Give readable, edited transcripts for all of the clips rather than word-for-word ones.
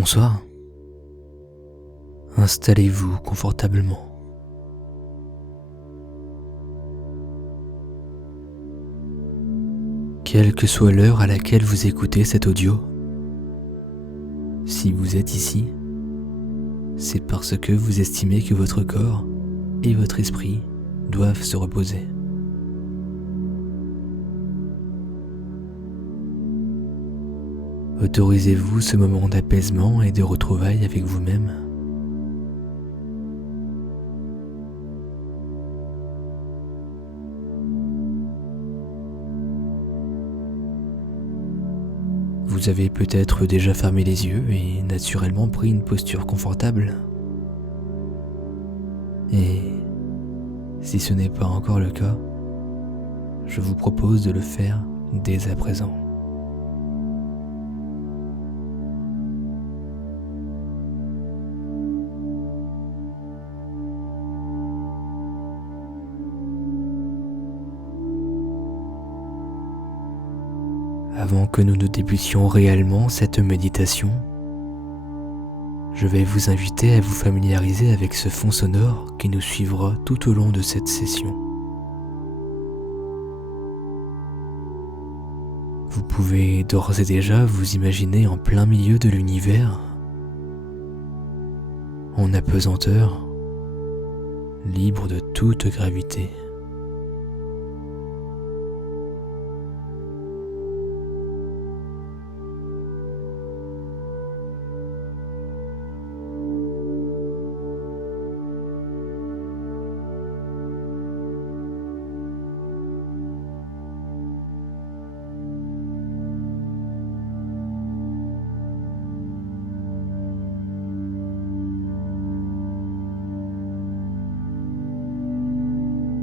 Bonsoir. Installez-vous confortablement. Quelle que soit l'heure à laquelle vous écoutez cet audio, si vous êtes ici, c'est parce que vous estimez que votre corps et votre esprit doivent se reposer. Autorisez-vous ce moment d'apaisement et de retrouvailles avec vous-même. Vous avez peut-être déjà fermé les yeux et naturellement pris une posture confortable. Et si ce n'est pas encore le cas, je vous propose de le faire dès à présent. Avant que nous ne débutions réellement cette méditation, je vais vous inviter à vous familiariser avec ce fond sonore qui nous suivra tout au long de cette session. Vous pouvez d'ores et déjà vous imaginer en plein milieu de l'univers, en apesanteur, libre de toute gravité.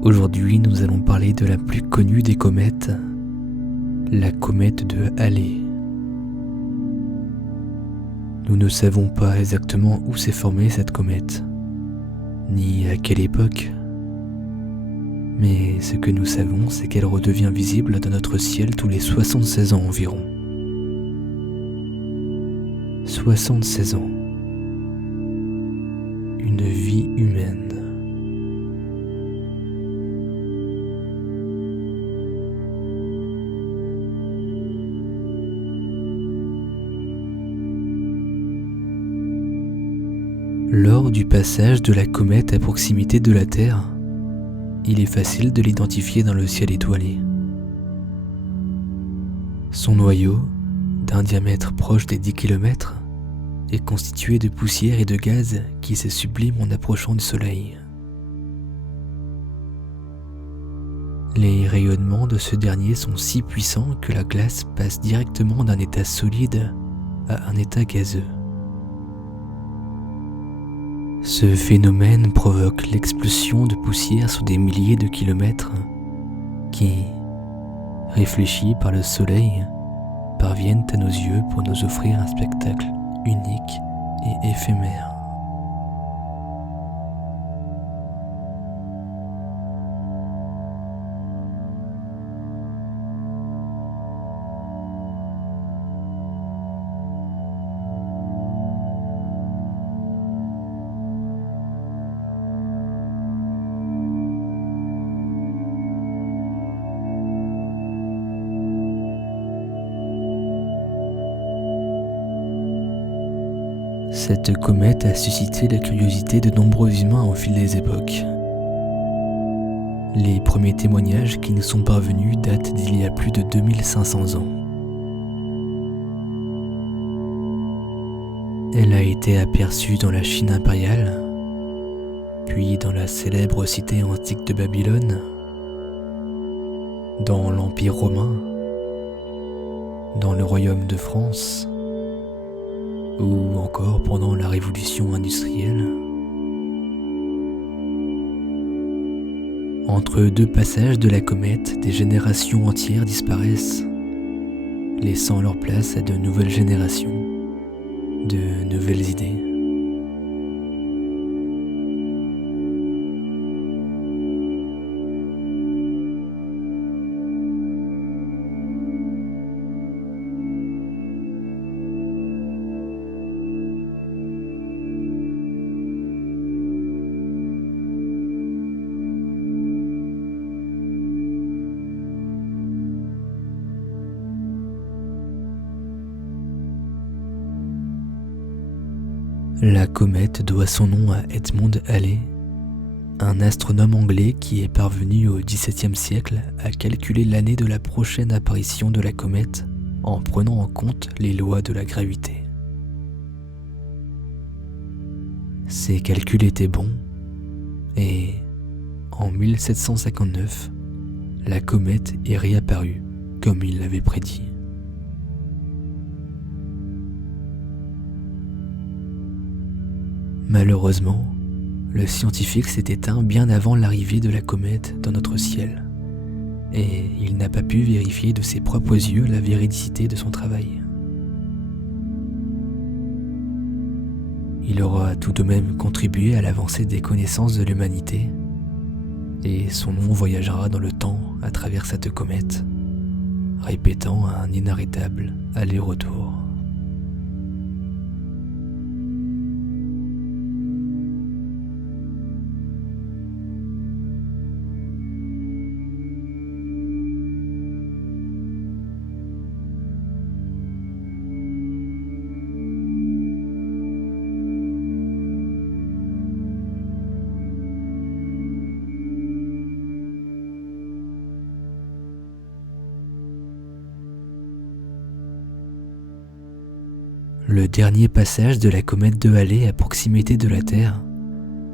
Aujourd'hui, nous allons parler de la plus connue des comètes, la comète de Halley. Nous ne savons pas exactement où s'est formée cette comète, ni à quelle époque. Mais ce que nous savons, c'est qu'elle redevient visible dans notre ciel tous les 76 ans environ. 76 ans. Une vie humaine. Lors du passage de la comète à proximité de la Terre, il est facile de l'identifier dans le ciel étoilé. Son noyau, d'un diamètre proche des 10 km, est constitué de poussière et de gaz qui se subliment en approchant du Soleil. Les rayonnements de ce dernier sont si puissants que la glace passe directement d'un état solide à un état gazeux. Ce phénomène provoque l'expulsion de poussière sur des milliers de kilomètres qui, réfléchis par le soleil, parviennent à nos yeux pour nous offrir un spectacle unique et éphémère. Cette comète a suscité la curiosité de nombreux humains au fil des époques. Les premiers témoignages qui nous sont parvenus datent d'il y a plus de 2500 ans. Elle a été aperçue dans la Chine impériale, puis dans la célèbre cité antique de Babylone, dans l'Empire romain, dans le Royaume de France, ou encore pendant la Révolution industrielle. Entre deux passages de la comète, des générations entières disparaissent, laissant leur place à de nouvelles générations, de nouvelles idées. La comète doit son nom à Edmund Halley, un astronome anglais qui est parvenu au XVIIe siècle à calculer l'année de la prochaine apparition de la comète en prenant en compte les lois de la gravité. Ses calculs étaient bons et en 1759, la comète est réapparue comme il l'avait prédit. Malheureusement, le scientifique s'est éteint bien avant l'arrivée de la comète dans notre ciel, et il n'a pas pu vérifier de ses propres yeux la véridicité de son travail. Il aura tout de même contribué à l'avancée des connaissances de l'humanité, et son nom voyagera dans le temps à travers cette comète, répétant un inarrêtable aller-retour. Le dernier passage de la comète de Halley à proximité de la Terre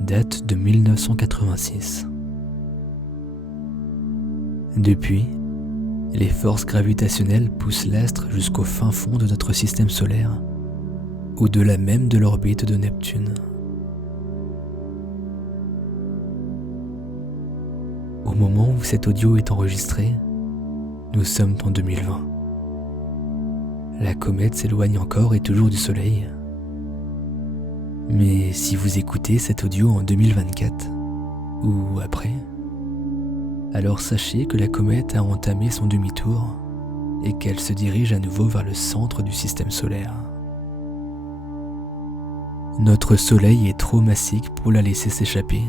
date de 1986. Depuis, les forces gravitationnelles poussent l'astre jusqu'au fin fond de notre système solaire, au-delà même de l'orbite de Neptune. Au moment où cet audio est enregistré, nous sommes en 2020. La comète s'éloigne encore et toujours du Soleil. Mais si vous écoutez cet audio en 2024 ou après, alors sachez que la comète a entamé son demi-tour et qu'elle se dirige à nouveau vers le centre du système solaire. Notre Soleil est trop massif pour la laisser s'échapper.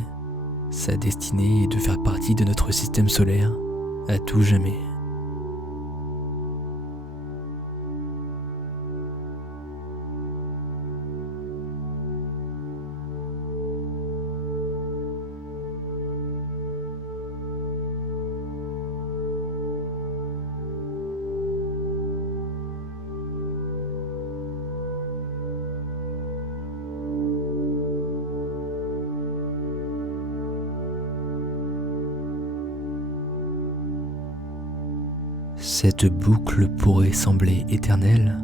Sa destinée est de faire partie de notre système solaire à tout jamais. Cette boucle pourrait sembler éternelle,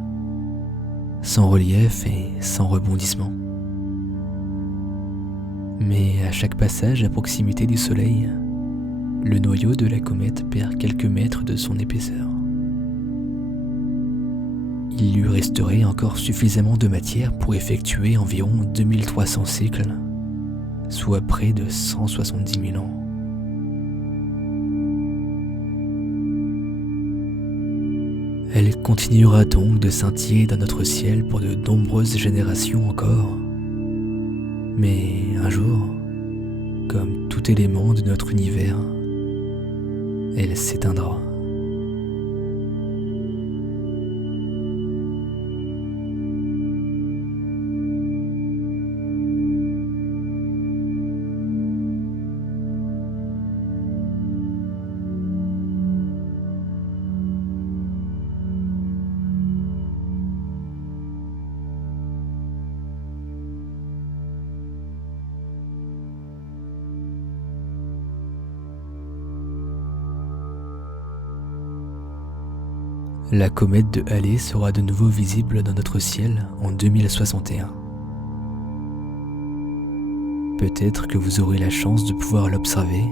sans relief et sans rebondissement. Mais à chaque passage à proximité du Soleil, le noyau de la comète perd quelques mètres de son épaisseur. Il lui resterait encore suffisamment de matière pour effectuer environ 2300 cycles, soit près de 170 000 ans. Elle continuera donc de scintiller dans notre ciel pour de nombreuses générations encore. Mais un jour, comme tout élément de notre univers, elle s'éteindra. La comète de Halley sera de nouveau visible dans notre ciel en 2061. Peut-être que vous aurez la chance de pouvoir l'observer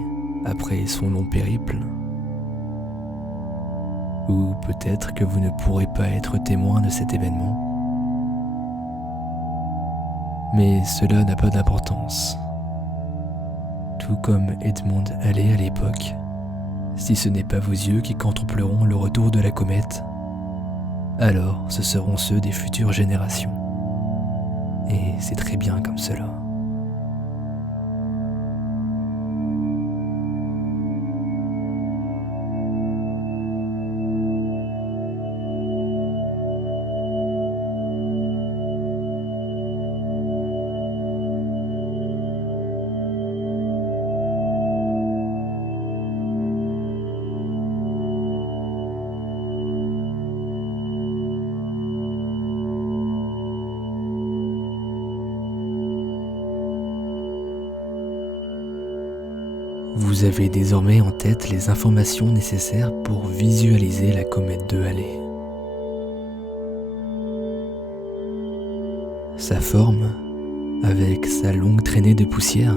après son long périple. Ou peut-être que vous ne pourrez pas être témoin de cet événement. Mais cela n'a pas d'importance. Tout comme Edmund Halley à l'époque, si ce n'est pas vos yeux qui contempleront le retour de la comète, alors ce seront ceux des futures générations. Et c'est très bien comme cela. Vous avez désormais en tête les informations nécessaires pour visualiser la comète de Halley. Sa forme, avec sa longue traînée de poussière,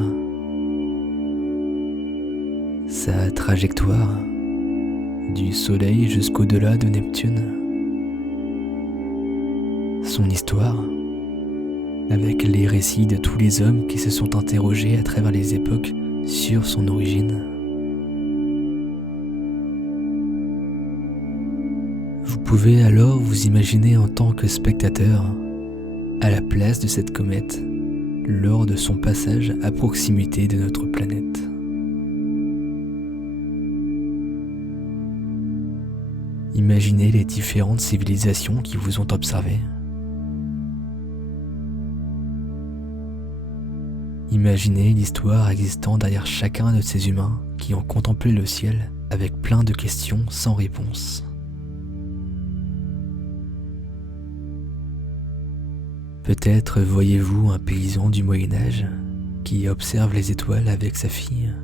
sa trajectoire du Soleil jusqu'au-delà de Neptune, son histoire, avec les récits de tous les hommes qui se sont interrogés à travers les époques sur son origine. Vous pouvez alors vous imaginer en tant que spectateur à la place de cette comète lors de son passage à proximité de notre planète. Imaginez les différentes civilisations qui vous ont observé. Imaginez l'histoire existant derrière chacun de ces humains qui ont contemplé le ciel avec plein de questions sans réponse. Peut-être voyez-vous un paysan du Moyen-Âge qui observe les étoiles avec sa fille.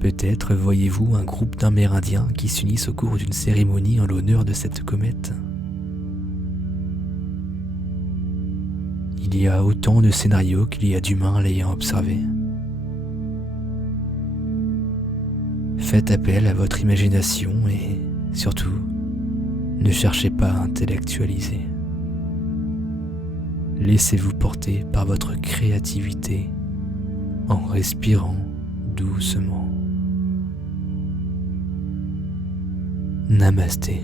Peut-être voyez-vous un groupe d'Amérindiens qui s'unissent au cours d'une cérémonie en l'honneur de cette comète. Il y a autant de scénarios qu'il y a d'humains l'ayant observé. Faites appel à votre imagination et, surtout, ne cherchez pas à intellectualiser. Laissez-vous porter par votre créativité en respirant doucement. Namasté.